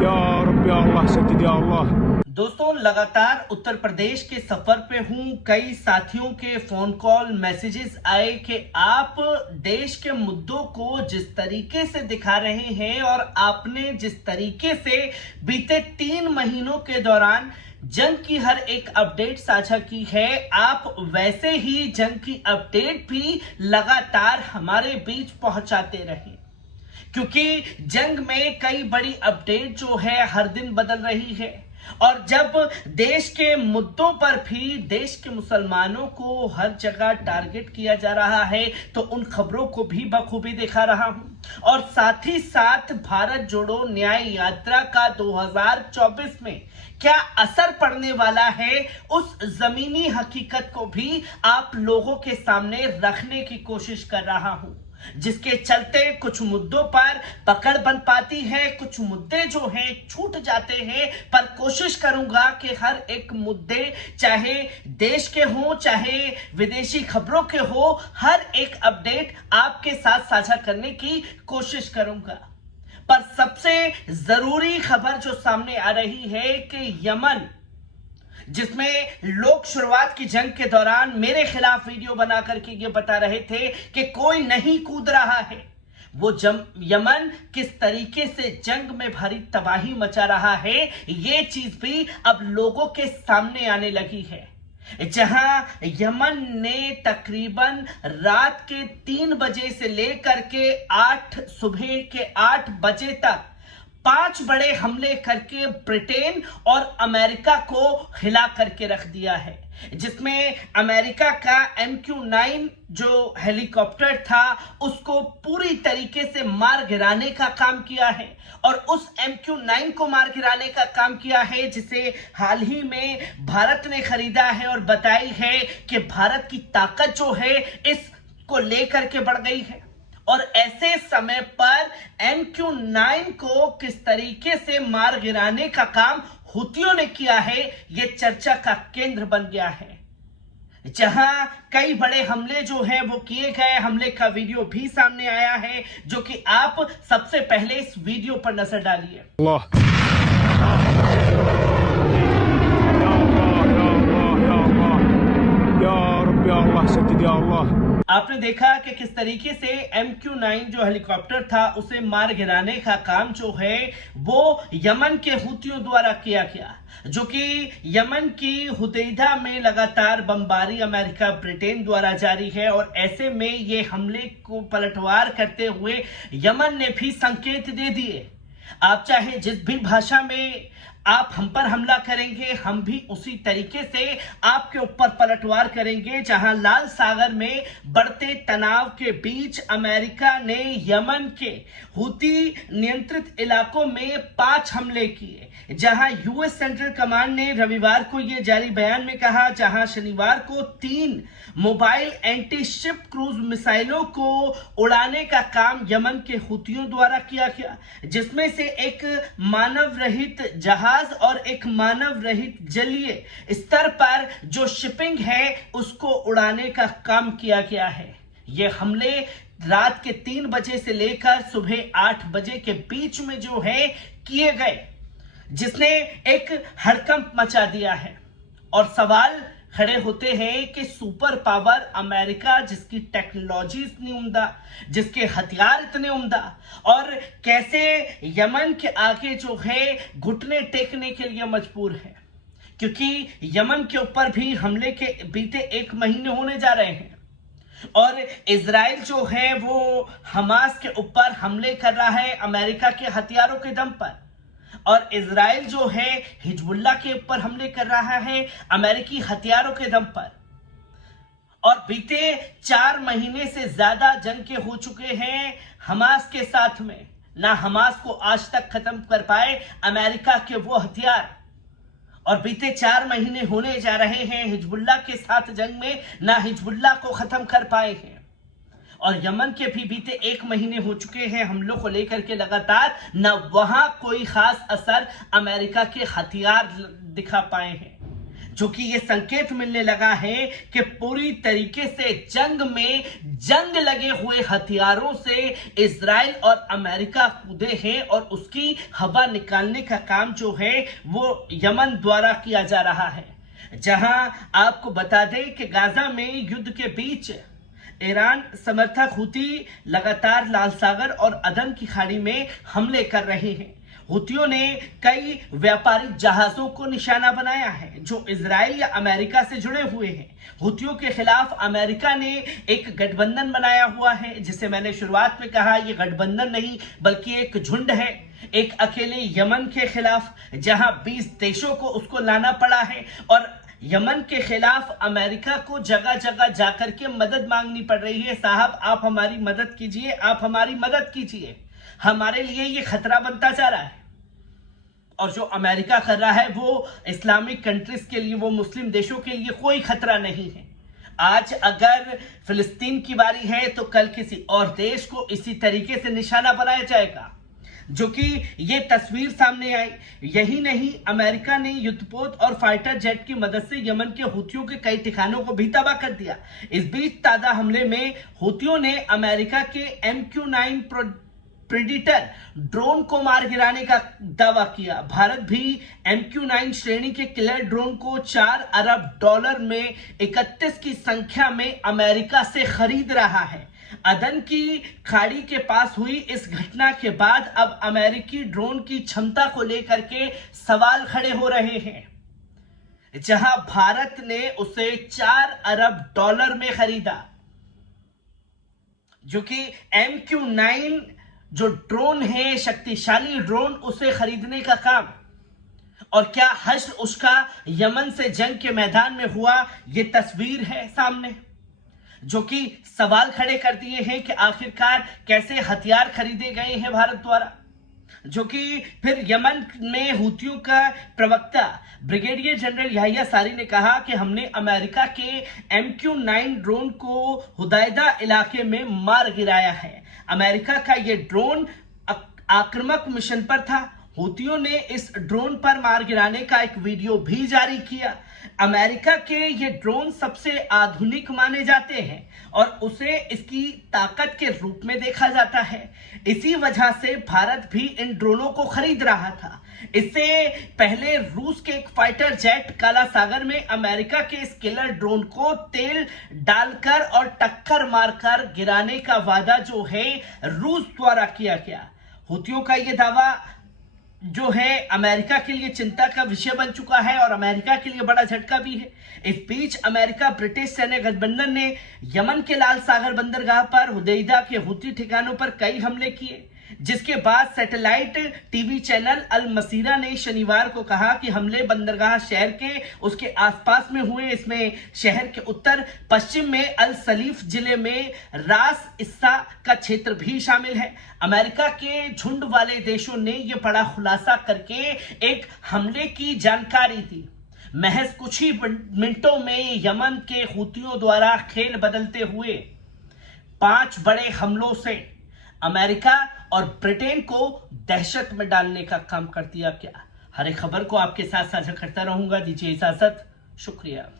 या रब या अल्लाह सद्दिद या अल्लाह। दोस्तों, लगातार उत्तर प्रदेश के सफर पे हूं। कई साथियों के फोन कॉल मैसेजेस आए कि आप देश के मुद्दों को जिस तरीके से दिखा रहे हैं और आपने जिस तरीके से बीते 3 महीनों के दौरान जंग की हर एक अपडेट साझा की है, आप वैसे ही जंग की अपडेट भी लगातार हमारे बीच पहुंचाते रहे, क्योंकि जंग में कई बड़ी अपडेट जो है हर दिन बदल रही है। और जब देश के मुद्दों पर भी देश के मुसलमानों को हर जगह टारगेट किया जा रहा है, तो उन खबरों को भी बखूबी दिखा रहा हूं। और साथ ही साथ भारत जोड़ो न्याय यात्रा का 2024 में क्या असर पड़ने वाला है, उस जमीनी हकीकत को भी आप लोगों के सामने रखने की कोशिश कर रहा हूं, जिसके चलते कुछ मुद्दों पर पकड़ बन पाती है, कुछ मुद्दे जो हैं छूट जाते हैं। पर कोशिश करूंगा कि हर एक मुद्दे, चाहे देश के हो चाहे विदेशी खबरों के हो, हर एक अपडेट आपके साथ साझा करने की कोशिश करूंगा। पर सबसे जरूरी खबर जो सामने आ रही है कि यमन, जिसमें लोग शुरुआत की जंग के दौरान मेरे खिलाफ वीडियो बना करके ये बता रहे थे कि कोई नहीं कूद रहा है, वो यमन किस तरीके से जंग में भारी तबाही मचा रहा है, ये चीज भी अब लोगों के सामने आने लगी है। जहां यमन ने तकरीबन रात के 3 बजे से लेकर के सुबह के 8 बजे तक 5 बड़े हमले करके ब्रिटेन और अमेरिका को हिला करके रख दिया है, जिसमें अमेरिका का MQ-9 जो हेलीकॉप्टर था उसको पूरी तरीके से मार गिराने का काम किया है। और उस MQ-9 को मार गिराने का काम किया है, जिसे हाल ही में भारत ने खरीदा है और बताई है कि भारत की ताकत जो है इसको लेकर के बढ़ गई है। और ऐसे समय पर MQ-9 को किस तरीके से मार गिराने का काम हुतियों ने किया है, यह चर्चा का केंद्र बन गया है। जहां कई बड़े हमले जो हैं वो किए गए, हमले का वीडियो भी सामने आया है, जो कि आप सबसे पहले इस वीडियो पर नजर डालिए। आपने देखा कि किस तरीके से MQ-9 जो हेलीकॉप्टर था उसे मार गिराने का काम जो है वो यमन के हुतियों द्वारा किया गया, जो कि यमन की हुदैदा में लगातार बमबारी अमेरिका ब्रिटेन द्वारा जारी है। और ऐसे में ये हमले को पलटवार करते हुए यमन ने भी संकेत दे दिए, आप चाहे जिस भी भाषा में आप हम पर हमला करेंगे, हम भी उसी तरीके से आपके ऊपर पलटवार करेंगे। जहां लाल सागर में बढ़ते तनाव के बीच अमेरिका ने यमन के हुती नियंत्रित इलाकों में 5 हमले किए, जहां यूएस सेंट्रल कमांड ने रविवार को यह जारी बयान में कहा, जहां शनिवार को 3 मोबाइल एंटी शिप क्रूज मिसाइलों को उड़ाने का काम यमन के हुतियों द्वारा किया गया, जिसमें से एक मानव रहित जहाज और एक मानव रहित जलीय स्तर पर जो शिपिंग है उसको उड़ाने का काम किया गया है। ये हमले रात के 3 बजे से लेकर सुबह 8 बजे के बीच में जो है किए गए, जिसने एक हड़कंप मचा दिया है। और सवाल खड़े होते हैं कि सुपर पावर अमेरिका, जिसकी टेक्नोलॉजी इतनी उम्दा, जिसके हथियार इतने उम्दा, और कैसे यमन के आगे जो है घुटने टेकने के लिए मजबूर है, क्योंकि यमन के ऊपर भी हमले के बीते 1 महीने होने जा रहे हैं। और इजराइल जो है वो हमास के ऊपर हमले कर रहा है अमेरिका के हथियारों के दम पर, और इजराइल जो है हिजबुल्लाह के ऊपर हमले कर रहा है अमेरिकी हथियारों के दम पर। और बीते 4 महीने से ज्यादा जंग के हो चुके हैं हमास के साथ में, ना हमास को आज तक खत्म कर पाए अमेरिका के वो हथियार, और बीते 4 महीने होने जा रहे हैं हिजबुल्लाह के साथ जंग में, ना हिजबुल्लाह को खत्म कर पाए हैं। और यमन के भी बीते 1 महीने हो चुके हैं हमलों को लेकर के लगातार, न वहां कोई खास असर अमेरिका के हथियार दिखा पाए हैं। जो कि ये संकेत मिलने लगा है कि पूरी तरीके से जंग लगे हुए हथियारों से इजराइल और अमेरिका कूदे हैं और उसकी हवा निकालने का काम जो है वो यमन द्वारा किया जा रहा है। जहां आपको बता दें कि गाजा में युद्ध के बीच ईरान समर्थक हुती लगातार लाल सागर और अदन की खाड़ी में हमले कर रहे हैं। हुतियों ने कई व्यापारिक जहाजों को निशाना बनाया है जो इजराइल या अमेरिका से जुड़े हुए हैं। हुतियों के खिलाफ अमेरिका ने एक गठबंधन बनाया हुआ है, जिसे मैंने शुरुआत में कहा यह गठबंधन नहीं बल्कि एक झुंड है, एक अकेले यमन के खिलाफ, जहां 20 देशों को उसको लाना पड़ा है और यमन के खिलाफ अमेरिका को जगह जगह जाकर के मदद मांगनी पड़ रही है। साहब आप हमारी मदद कीजिए, आप हमारी मदद कीजिए, हमारे लिए ये खतरा बनता जा रहा है। और जो अमेरिका कर रहा है वो इस्लामिक कंट्रीज के लिए, वो मुस्लिम देशों के लिए कोई खतरा नहीं है। आज अगर फिलिस्तीन की बारी है तो कल किसी और देश को इसी तरीके से निशाना बनाया जाएगा, जो कि ये तस्वीर सामने आई। यही नहीं, अमेरिका ने युद्धपोत और फाइटर जेट की मदद से यमन के हुतियों के कई ठिकानों को भी तबाह कर दिया। इस बीच ताजा हमले में हुतियों ने अमेरिका के MQ-9 प्रेडिटर ड्रोन को मार गिराने का दावा किया। भारत भी MQ-9 श्रेणी के किलर ड्रोन को $4 अरब में 31 की संख्या में अमेरिका से खरीद रहा है। अदन की खाड़ी के पास हुई इस घटना के बाद अब अमेरिकी ड्रोन की क्षमता को लेकर के सवाल खड़े हो रहे हैं, जहां भारत ने उसे $4 अरब में खरीदा, जो कि MQ-9 जो ड्रोन है, शक्तिशाली ड्रोन, उसे खरीदने का काम। और क्या हश्र उसका यमन से जंग के मैदान में हुआ, ये तस्वीर है सामने, जो कि सवाल खड़े कर दिए हैं कि आखिरकार कैसे हथियार खरीदे गए हैं भारत द्वारा। जो कि फिर यमन में हुतियों का प्रवक्ता ब्रिगेडियर जनरल याहिया सारी ने कहा कि हमने अमेरिका के MQ-9 ड्रोन को हुदैदा इलाके में मार गिराया है। अमेरिका का यह ड्रोन आक्रामक मिशन पर था। हुतियों ने इस ड्रोन पर मार गिराने का एक वीडियो भी जारी किया। अमेरिका के ये ड्रोन सबसे आधुनिक माने जाते हैं और उसे इसकी ताकत के रूप में देखा जाता है। इसी वजह से भारत भी इन ड्रोनों को खरीद रहा था। इससे पहले रूस के एक फाइटर जेट काला सागर में अमेरिका के इस किलर ड्रोन को तेल डालकर और टक्कर मारकर गिराने का वादा जो है रूस द्वारा किया गया। हुतियों का यह दावा जो है अमेरिका के लिए चिंता का विषय बन चुका है और अमेरिका के लिए बड़ा झटका भी है। इस बीच अमेरिका ब्रिटिश सैन्य गठबंधन ने यमन के लाल सागर बंदरगाह पर हुदैदा के हुती ठिकानों पर कई हमले किए, जिसके बाद सैटेलाइट टीवी चैनल अल मसीरा ने शनिवार को कहा कि हमले बंदरगाह शहर के उसके आसपास में हुए। इसमें शहर के उत्तर पश्चिम में अल सलीफ जिले में रास इस्सा का क्षेत्र भी शामिल है। अमेरिका के झुंड वाले देशों ने यह बड़ा खुलासा करके एक हमले की जानकारी दी। महज कुछ ही मिनटों में यमन के हुतियों द्वारा खेल बदलते हुए 5 बड़े हमलों से अमेरिका और ब्रिटेन को दहशत में डालने का काम कर दिया गया। हर एक खबर को आपके साथ साझा करता रहूंगा। दीजिए इजाजत, शुक्रिया।